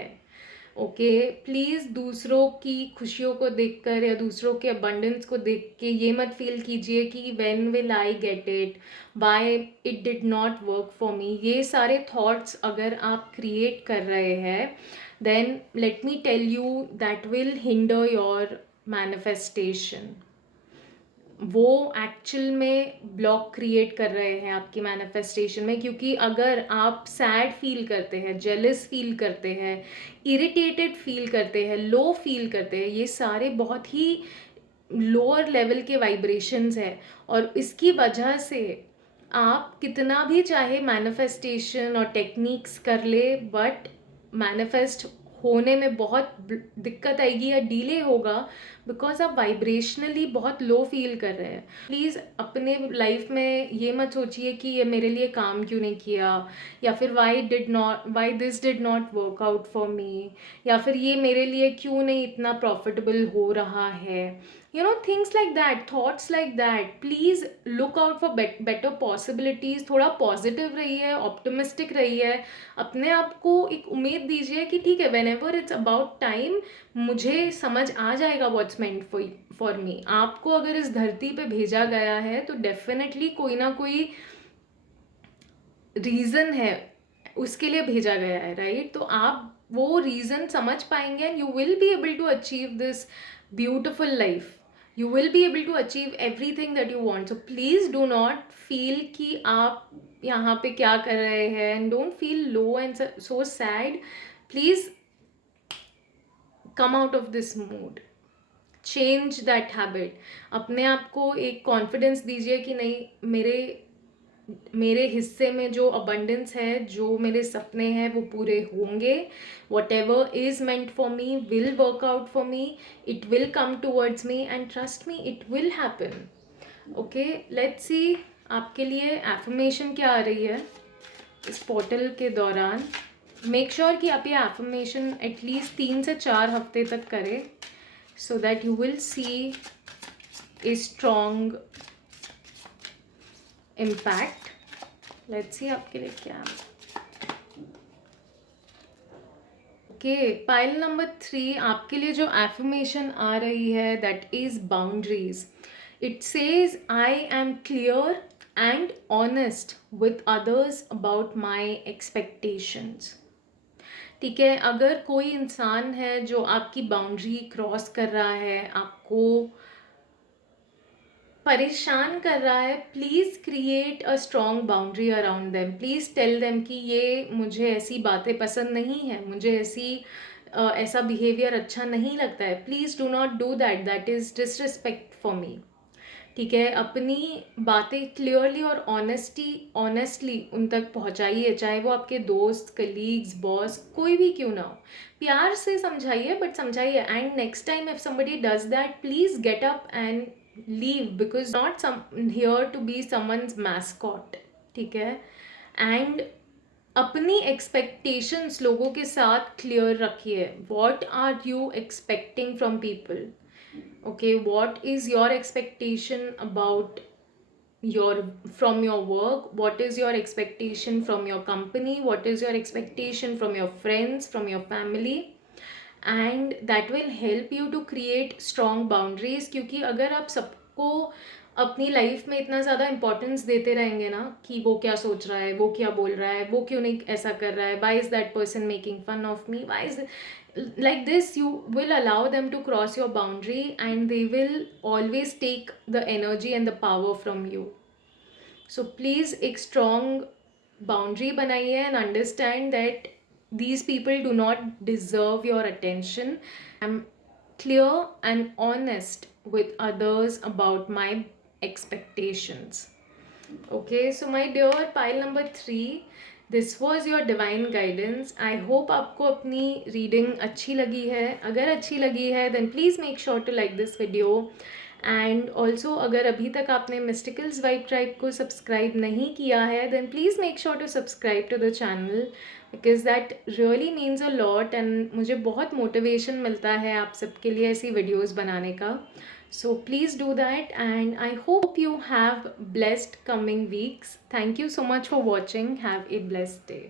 ओके, प्लीज़ दूसरों की खुशियों को देखकर या दूसरों के अबंडेंस को देख के ये मत फील कीजिए कि when will I get it, why it did not work for me. ये सारे थॉट्स अगर आप क्रिएट कर रहे हैं, then let me tell you that will hinder your manifestation. वो एक्चुअल में ब्लॉक क्रिएट कर रहे हैं आपकी मैनिफेस्टेशन में, क्योंकि अगर आप सैड फील करते हैं, जेलस फील करते हैं, इरिटेटेड फील करते हैं, लो फील करते हैं, ये सारे बहुत ही लोअर लेवल के वाइब्रेशंस हैं. और इसकी वजह से आप कितना भी चाहे मैनिफेस्टेशन और टेक्निक्स कर ले, बट मैनिफेस्ट होने में बहुत दिक्कत आएगी या डिले होगा, बिकॉज आप वाइब्रेशनली बहुत लो फील कर रहे हैं। प्लीज़ अपने लाइफ में ये मत सोचिए कि ये मेरे लिए काम क्यों नहीं किया, या फिर why this did not work out for me, या फिर ये मेरे लिए क्यों नहीं इतना प्रॉफिटेबल हो रहा है। You know, things like that, thoughts like that. Please look out for better possibilities. थोड़ा पॉजिटिव रहिए, ऑप्टिमिस्टिक रहिए, अपने आप को एक उम्मीद दीजिए कि ठीक है, whenever it's about time, मुझे समझ आ जाएगा what's meant for me. आपको अगर इस धरती पे भेजा गया है तो डेफिनेटली कोई ना कोई रीज़न है, उसके लिए भेजा गया है, राइट? तो आप वो रीज़न समझ पाएंगे and you will be able to achieve this beautiful life. You will be able to achieve everything that you want. So please do not feel कि आप यहाँ पे क्या कर रहे हैं, and don't feel low and so sad. Please come out of this mood. Change that habit. अपने आप को एक कॉन्फिडेंस दीजिए कि नहीं, मेरे हिस्से में जो अबंडेंस है, जो मेरे सपने हैं वो पूरे होंगे. What ever is meant for me will work out for me, it will come towards me and trust me, it will happen. Okay, let's see आपके लिए एफर्मेशन क्या आ रही है इस पोर्टल के दौरान. मेक श्योर कि आप ये एफर्मेशन एटलीस्ट 3 से 4 हफ्ते तक करें, सो that you will C a strong impact. Let's see आपके लिए क्या है. ओके, पाइल नंबर 3 आपके लिए जो एफर्मेशन आ रही है that is boundaries. It says I am clear and honest with others about my expectations. ठीक है, अगर कोई इंसान है जो आपकी बाउंड्री क्रॉस कर रहा है, आपको परेशान कर रहा है, please create a strong boundary around them. Please tell them कि ये मुझे ऐसी बातें पसंद नहीं है, मुझे ऐसा बिहेवियर अच्छा नहीं लगता है. Please do not do that, that is disrespect for me. ठीक है, अपनी बातें क्लियरली और ऑनेस्टली उन तक पहुंचाइए, चाहे वो आपके दोस्त, कलीग्स, बॉस, कोई भी क्यों ना हो. प्यार से समझाइए, बट समझाइए. And next time if somebody does that, please get up and leave, because not here to be someone's mascot. ठीक है, एंड अपनी एक्सपेक्टेशंस लोगों के साथ क्लियर रखिए. What are you expecting from people? Okay, what is your expectation about from your work? What is your expectation from your company? What is your expectation from your friends, from your family? And that will help you to create strong boundaries. क्योंकि अगर आप सबको अपनी life में इतना ज़्यादा importance देते रहेंगे ना कि वो क्या सोच रहा है, वो क्या बोल रहा है, वो क्यों नहीं ऐसा कर रहा है, why is that person making fun of me, why is like this, you will allow them to cross your boundary and they will always take the energy and the power from you. So please एक strong boundary बनाइए and understand that these people do not deserve your attention. I'm clear and honest with others about my expectations. Okay, so my dear pile number 3, this was your divine guidance. I hope आपको अपनी reading अच्छी लगी है. अगर अच्छी लगी है then please make sure to like this video. And also अगर अभी तक आपने मिस्टिकल्स वाइब ट्राइब को सब्सक्राइब नहीं किया है then please make sure to subscribe to the channel, because that really means a lot and मुझे बहुत मोटिवेशन मिलता है आप सबके लिए ऐसी वीडियोज़ बनाने का. सो please do that and I hope you have blessed coming weeks. Thank you so much for watching. Have a blessed day.